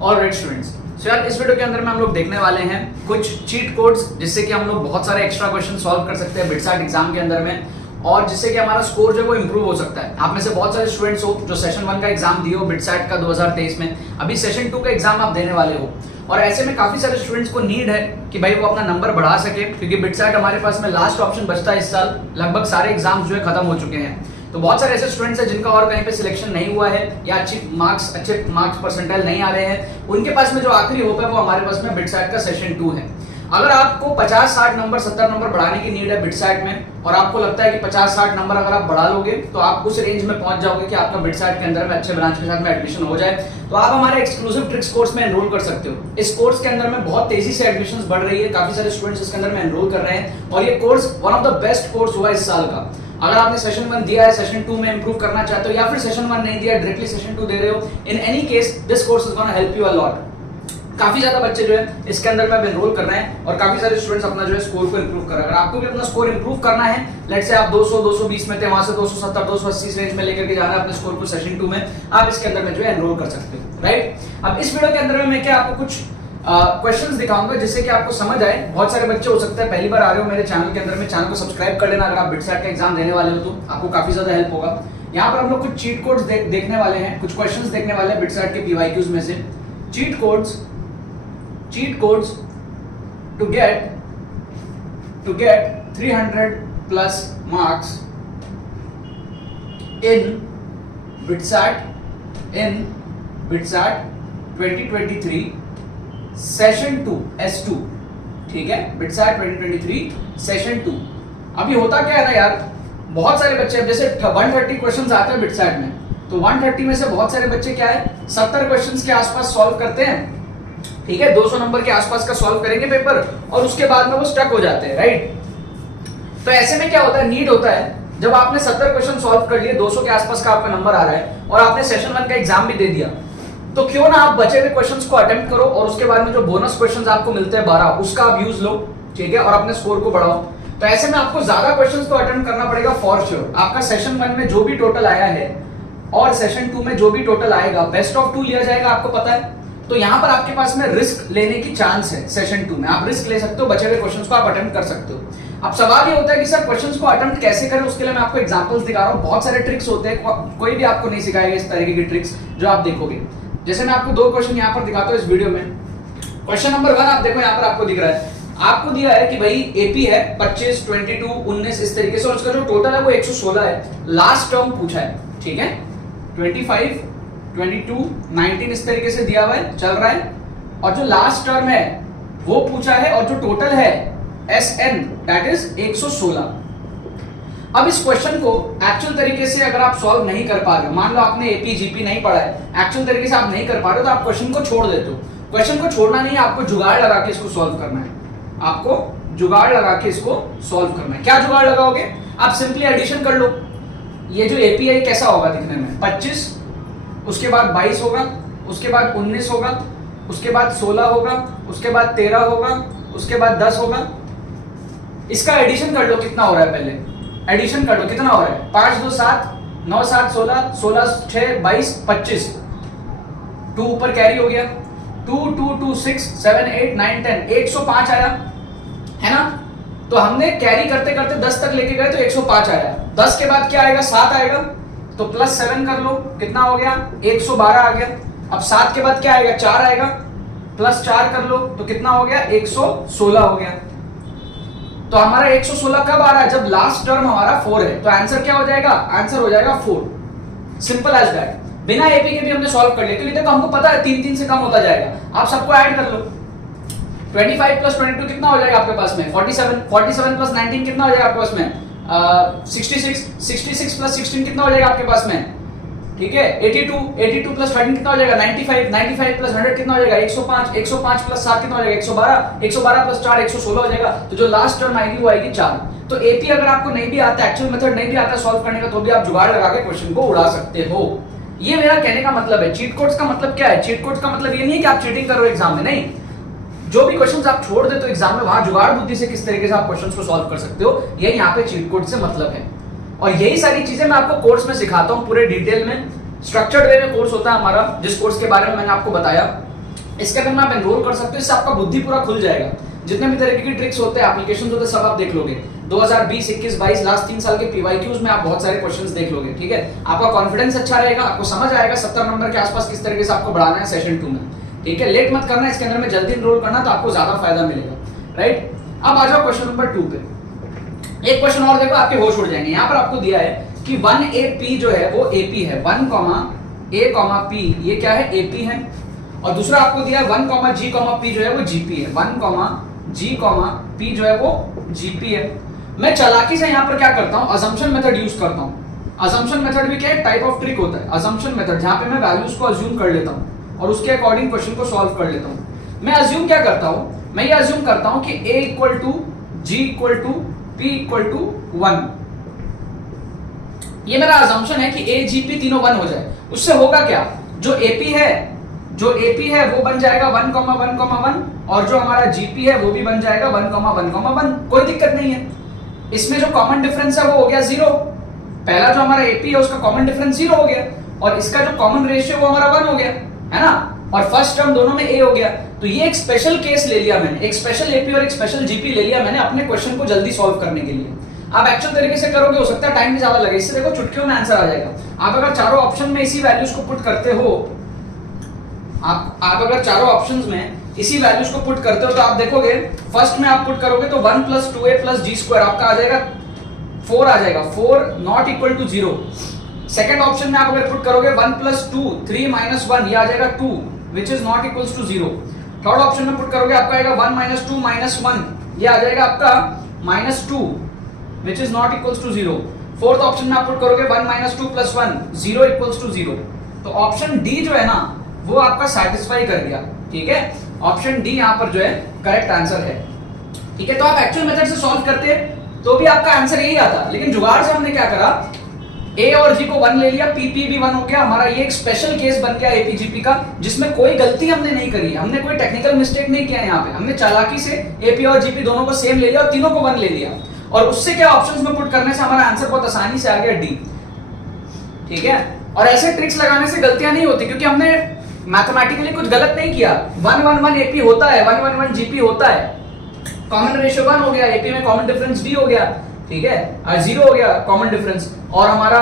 Alright students, सो यार इस video के अंदर में हम लोग देखने वाले हैं कुछ चीट कोड्स जिससे कि हम लोग बहुत सारे एक्स्ट्रा क्वेश्चन सॉल्व कर सकते हैं बिटसैट एग्जाम के अंदर में, और जिससे कि हमारा स्कोर जो है वो इंप्रूव हो सकता है। आप में से बहुत सारे स्टूडेंट्स हो जो सेशन 1 का एग्जाम दिए हो बिटसैट का 2023 में, अभी सेशन 2 का एग्जाम आप देने वाले हो, और ऐसे में काफी सारे स्टूडेंट्स को नीड है कि भाई वो अपना नंबर बढ़ा सके, क्योंकि बिटसैट हमारे पास में लास्ट ऑप्शन बचता है इस साल। लगभग सारे एग्जाम्स जो है खत्म हो चुके हैं, तो बहुत सारे ऐसे स्टूडेंट्स हैं जिनका और कहीं पे सिलेक्शन नहीं हुआ है या अच्छे मार्क्स परसेंटाइल नहीं आ रहे हैं। उनके पास में जो आखिरी होप है वो हमारे पास में बिटसैट का सेशन 2 है। अगर आपको 50, 60 नंबर, 70 नंबर बढ़ाने की नीड है बिटसैट में, और आपको लगता है कि 50, 60 नंबर अगर आप बढ़ा लोगे तो आप उस रेंज में पहुंच जाओगे कि आपका बिटसैट के अंदर में अच्छे ब्रांच के साथ में एडमिशन हो जाए, तो आप हमारे एक्सक्लूसिव ट्रिक्स कोर्स में एनरोल कर सकते हो। इस कोर्स के अंदर में बहुत तेजी से एडमिशंस बढ़ रही है, काफी सारे स्टूडेंट्स इसके अंदर में एनरोल कर रहे हैं, और ये course one of the best course हुआ इस साल का। अगर आपने सेशन 1 दिया है, सेशन 2 में इंप्रूव करना चाहते हो, या फिर सेशन 1 नहीं दिया, डायरेक्टली सेशन 2 दे रहे हो, in any case this course is gonna help you a lot. काफी ज्यादा बच्चे जो है इसके अंदर में अब एनरोल कर रहे हैं, और काफी सारे स्टूडेंट्स अपना जो है स्कोर को इंप्रूव कर रहे हैं। अगर आपको भी अपना स्कोर इंप्रूव करना है, लेट से आप 200, 220 में थे, वहां से 270, 280 रेंज में लेकर के जाना है अपने स्कोर को सेशन 2 में, आप इसके अंदर में जो है एनरोल कर सकते हो, राइट। अब इस वीडियो के अंदर में मैं क्या आपको कुछ क्वेश्चंस दिखाऊंगा जिससे कि आपको समझ आए। बहुत सारे बच्चे हो सकता है पहली बार आ रहे हो मेरे चैनल के अंदर में, चैनल को सब्सक्राइब कर लेना अगर आप बिटसैट का एग्जाम देने वाले हो तो आपको काफी ज्यादा हेल्प होगा। यहाँ पर हम लोग कुछ चीट कोड्स देखने वाले हैं, कुछ क्वेश्चंस देखने वाले हैं बिटसैट के पीवाईक्यूज में से। Cheat codes to get 300 plus marks in BITSAT 2023 session 2 S2, ठीक है, बिटसैट 2023 सेशन 2। अभी होता क्या है ना यार, बहुत सारे बच्चे, जैसे 130 क्वेश्चंस आते हैं बिटसैट में, तो 130 में से बहुत सारे बच्चे क्या है 70 क्वेश्चंस के आसपास सॉल्व करते हैं, ठीक है, 200 नंबर के आसपास का सॉल्व करेंगे पेपर, और उसके बाद में वो स्टक हो जाते हैं, राइट। तो ऐसे में क्या होता है, नीड होता है जब आपने 70 क्वेश्चन सॉल्व कर लिए, 200 के आसपास का आपका नंबर आ रहा है, और आपने सेशन 1 का एग्जाम भी दे दिया, तो क्यों ना आप बचे हुए क्वेश्चंस को अटेम्प्ट करो, और उसके बाद में जो बोनस क्वेश्चंस आपको मिलते हैं 12, उसका आप यूज लो, ठीक है, और अपने स्कोर को बढ़ाओ। तो ऐसे में आपको ज्यादा क्वेश्चंस तो अटेम्प्ट करना पड़ेगा फॉर श्योर। आपका सेशन 1 में जो भी टोटल आया है और सेशन 2 में जो भी टोटल आएगा, बेस्ट ऑफ 2 लिया जाएगा, आपको पता है। तो यहाँ पर आपके पास में रिस्क लेने की चांस है। सेशन 2 में आप रिस्क ले सकते हो, बचे हुए क्वेश्चंस को आप अटेम्प्ट कर सकते हो। अब सवाल ये होता है कि सर क्वेश्चंस को अटेम्प्ट कैसे करें, उसके लिए मैं आपको एग्जांपल्स दिखा रहा हूँ। बहुत सारे ट्रिक्स होते हैं, कोई भी आपको नहीं सिखाएगा इस तरीके की ट्रिक्स जो आप देखोगे। जैसे मैं आपको 2 क्वेश्चन यहाँ पर दिखाता हूँ इस वीडियो में। क्वेश्चन नंबर 1 आप देखो, यहाँ पर आपको दिख रहा है, आपको दिया है कि भाई एपी है 25, 22, 19 इस तरीके से, और उसका जो टोटल है वो 116 है। लास्ट टर्म पूछा है, ठीक है, 25, 22, 19 इस तरीके से दिया हुआ है, चल रहा है, और जो लास्ट टर्म है वो पूछा है, और जो टोटल है SN दैट इज 116। अब इस क्वेश्चन को एक्चुअल तरीके से अगर आप सॉल्व नहीं कर पा रहे हो, मान लो आपने एपी जीपी नहीं पढ़ा है, एक्चुअल तरीके से आप नहीं कर पा रहे हो, तो आप क्वेश्चन को छोड़ देते हो। क्वेश्चन को छोड़ना नहीं है, आपको जुगाड़ लगा के इसको सॉल्व करना है। आपको जुगाड़ लगा के इसको सॉल्व करना है। क्या जुगाड़ लगाओगे, आप सिंपली एडिशन कर लो। ये जो एपीआई कैसा होगा दिखने में, 25, उसके बाद 22 होगा, उसके बाद 19 होगा, उसके बाद 16 होगा, उसके बाद 13 होगा, उसके बाद 10 होगा। इसका एडिशन कर लो, कितना हो रहा है, पहले एडिशन कर लो, कितना हो रहा है, 5, 2, 7, 9, 7, 16, 16, 6, 22, 25, 2 ऊपर कैरी हो गया, 2, 2, 2, 6, 7, 8, 9, 10, 105 आया है ना। तो हमने कैरी करते करते 10 तक लेके गए तो 105 आया। 10 के बाद क्या आएगा, 7 आएगा, तो प्लस 7 कर लो, कितना हो गया, 112 आ गया। अब 7 के बाद क्या आएगा, 4 आएगा, प्लस 4 कर लो, तो कितना हो गया, 116 हो गया। तो हमारा 116 कब आ रहा है, जब लास्ट टर्म हमारा 4 है। तो आंसर क्या हो जाएगा, आंसर हो जाएगा 4। Simple as that. बिना एपी के भी हमने सॉल्व कर लिया, क्योंकि देखो हमको पता है 3 से कम होता जाएगा। आप सबको ऐड कर लो, 25 प्लस 22 कितना हो जाएगा आपके पास में, 47, 47 प्लस 19 कितना हो जाएगा आपके पास में, 66, 66 प्लस 16 कितना हो जाएगा आपके पास में, ठीक है, 82, 82 प्लस 13 कितना हो जाएगा, 95, 95 प्लस 100 कितना हो जाएगा, 105, 105 प्लस 7 कितना हो जाएगा, 112, 112 प्लस 4 116 हो जाएगा। तो जो लास्ट टर्म आएगी वो आएगी 4। तो एपी अगर आपको नहीं भी आता, एक्चुअल मेथड नहीं भी आता सॉल्व करने का, तो भी आप जुगाड़ लगा के क्वेश्चन को उड़ा सकते हो। ये मेरा कहने का मतलब है। चीट कोड्स का मतलब क्या है, चीट कोड्स का मतलब ये नहीं है कि आप चीटिंग कर रहे हो एग्जाम में, नहीं। जो भी क्वेश्चंस आप छोड़ देते हो एग्जाम में, वहां जुगाड़ बुद्धि से किस तरीके से आप क्वेश्चंस को सॉल्व कर सकते हो, ये यहाँ पे चीट कोड से मतलब है। और यही सारी चीजें मैं आपको कोर्स में सिखाता हूँ पूरे डिटेल में। स्ट्रक्चर्ड वे में कोर्स होता है हमारा, जिस कोर्स के बारे में मैंने आपको बताया। इसके अंदर में आप एनरोल कर सकते हो, इससे आपका बुद्धि पूरा खुल जाएगा। जितने भी तरीके की ट्रिक्स होते हैं, एप्लीकेशंस होते हैं, सब आप देख लोगे। 2020, 21, 22 लास्ट 3 साल के पीवाईक्यूज में आप बहुत सारे क्वेश्चंस देख लोगे। ठीक है, आपका कॉन्फिडेंस अच्छा रहेगा, आपको समझ आएगा 70 नंबर के आसपास किस तरीके से आपको बढ़ाना है सेशन 2 में। ठीक है, लेट मत करना, इसके अंदर में जल्दी एनरोल करना, तो आपको ज्यादा फायदा मिलेगा। राइट, अब आ जाओ क्वेश्चन नंबर 2 पे। एक क्वेश्चन और देखो, आपके होश उड़ जाएंगे। यहाँ पर आपको दिया है कि 1AP जो है वो AP है, 1,A,P ये क्या है, AP है। और दूसरा आपको दिया है 1,G,P जो है वो GP है, 1,G,P जो है वो GP है। मैं चालाकी से यहाँ पर क्या करता हूँ, अजम्पशन मेथड यूज करता हूँ। अजम्पशन मेथड भी क्या है, टाइप ऑफ ट्रिक होता है। अजम्पशन मेथड जहाँ पे मैं वैल्यूज को अज्यूम कर लेता हूँ और उसके अकॉर्डिंग क्वेश्चन को सॉल्व कर लेता हूँ। मैं अज्यूम क्या करता हूँ, मैं ये अज्यूम करता हूँ कि A equal to G equal to P equal to 1। ये मेरा अजम्पशन है कि A, G, P तीनों 1 हो जाए। उससे होगा क्या, जो AP है वो बन जाएगा 1,1,1 और जो हमारा GP है वो भी बन जाएगा 1,1,1। कोई दिक्कत नहीं है। इसमें जो कॉमन डिफरेंस है वो हो गया 0। पहला जो हमारा AP है उसका कॉमन डिफरेंस 0 हो गया और इसका जो कॉमन रेशियो वो हमारा 1 हो गया, है ना। और फर्स्ट टर्म दोनों में A हो गया। तो ये एक स्पेशल केस ले लिया मैंने, एक स्पेशल AP और एक स्पेशल GP ले लिया मैंने अपने क्वेश्चन को जल्दी सॉल्व करने के लिए। आप एक्चुअल तरीके से करोगे, हो सकता है टाइम भी ज्यादा लगे। इससे देखो चुटकियों में आंसर आ जाएगा। आप अगर चारों ऑप्शन में इसी वैल्यूज को पुट करते हो, आप अगर चारों ऑप्शंस में इसी वैल्यूज को पुट करते हो तो आप देखोगे फर्स्ट में आप पुट करोगे तो 1 + 2A + G² आपका आ जाएगा 4 आ जाएगा, 4 not equal to 0। Second option में आप अगर पुट करोगे 1 + 2 3 - 1 ये आ जाएगा 2 which is not equals to 0। Third option में पुट करोगे आपका आएगा 1 - 2 - 1 ये आ जाएगा आपका -2 which is not equals to 0। Fourth option में आप पुट करोगे 1 - 2 + 1 0 इक्वल्स टू 0। तो ऑप्शन डी जो है ना वो आपका सेटिस्फाई कर दिया। ठीक है, ऑप्शन डी यहाँ पर जो है करेक्ट आंसर है। ठीक है, तो आप एक्चुअल मेथड से सॉल्व करते तो भी आपका आंसर यही आता, लेकिन जुगाड़ से हमने क्या करा, A और G को 1 ले लिया, PP भी 1 हो गया। हमारा ये एक स्पेशल केस बन गया APGP का, जिसमें कोई गलती हमने नहीं करी, हमने कोई टेक्निकल मिस्टेक नहीं किया। यहाँ पे हमने चालाकी से AP और GP दोनों को सेम ले लिया और तीनों को 1 ले लिया और उससे क्या ऑप्शंस में पुट करने से हमारा आंसर बहुत आसानी से आ गया D। ठीक है, और ऐसे ट्रिक्स लगाने से गलतियां नहीं होती क्योंकि हमने मैथमेटिकली कुछ गलत नहीं किया। 1,1,1 AP होता है, 1,1,1 GP होता है, कॉमन रेशियो 1 हो गया, AP में कॉमन डिफरेंस D हो गया। ठीक है, 0 हो गया कॉमन डिफरेंस और हमारा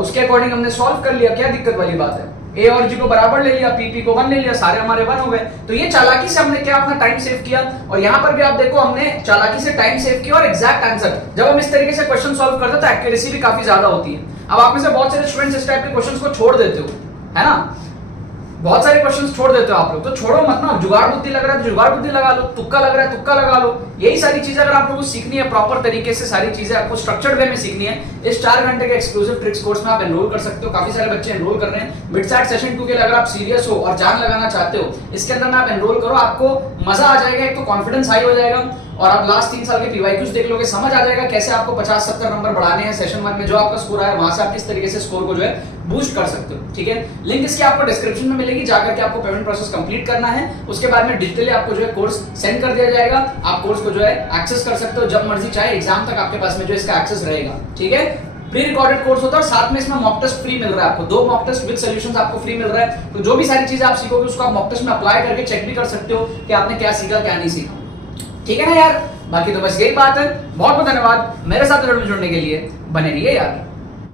उसके अकॉर्डिंग हमने सॉल्व कर लिया। क्या दिक्कत वाली बात है, A और G को बराबर ले लिया, PP को 1 ले लिया, सारे हमारे 1 हो गए। तो ये चालाकी से हमने क्या अपना टाइम सेव किया और यहाँ पर भी आप देखो हमने चालाकी से टाइम सेव किया और एग्जैक्ट आंसर। जब हम इस तरीके से क्वेश्चन सॉल्व करते हैं तो एक्यूरेसी भी काफी ज्यादा होती है। अब आप में से बहुत सारे स्टूडेंट्स इस टाइप के क्वेश्चंस को छोड़ देते हो, है ना, बहुत सारे क्वेश्चंस छोड़ देते हो आप लोग, तो छोड़ो मत ना। जुगाड़ बुद्धि लग रहा है तो जुगाड़ बुद्धि लगा लो, तुक्का लग रहा है तुक्का लगा लो। यही सारी चीजें अगर आप लोगों को सीखनी है प्रॉपर तरीके से, सारी चीजें आपको स्ट्रक्चर्ड वे में सीखनी है, इस 4 घंटे के एक्सक्लूसिव ट्रिक्स कोर्स में आप एनरोल कर सकते हो। काफी सारे बच्चे एनरोल कर रहे हैं। मिडसैट सेशन 2 के लिए अगर आप सीरियस हो और जान लगाना चाहते हो, इसके अंदर में आप एनरोल करो, आपको मजा आ जाएगा। एक तो कॉन्फिडेंस हाई हो जाएगा और आप लास्ट 3 साल के पीवाईक्यूज देख लोगे, समझ आ जाएगा कैसे आपको 50-70 नंबर बढ़ाने हैं सेशन 1 में। जो आपका स्कोर आया वहां से आप किस तरीके से स्कोर को जो है बूस्ट कर सकते हो। ठीक है, लिंक इसकी आपको डिस्क्रिप्शन में मिलेगी, जाकर के आपको पेमेंट प्रोसेस कंप्लीट करना है। उसके बाद में डिजिटली आपको जो है कोर्स सेंड कर दिया जाएगा। आप कोर्स को जो है एक्सेस कर सकते हो जब मर्जी चाहे, एग्जाम तक आपके पास में जो इसका एक्सेस रहेगा। ठीक है, प्री रिकॉर्डेड कोर्स होता है और साथ में इसमें मॉक टेस्ट फ्री मिल रहा है आपको, 2 मॉक टेस्ट विद सॉल्यूशंस आपको फ्री मिल रहा है। तो जो भी सारी चीजें आप सीखोगे उसको आप मॉक टेस्ट में अप्लाई करके चेक भी कर सकते हो कि आपने क्या सीखा क्या नहीं सीखा। ठीक है ना यार, बाकी तो बस यही बात है। बहुत बहुत धन्यवाद मेरे साथ जुड़ने के लिए, बने रहिए यार।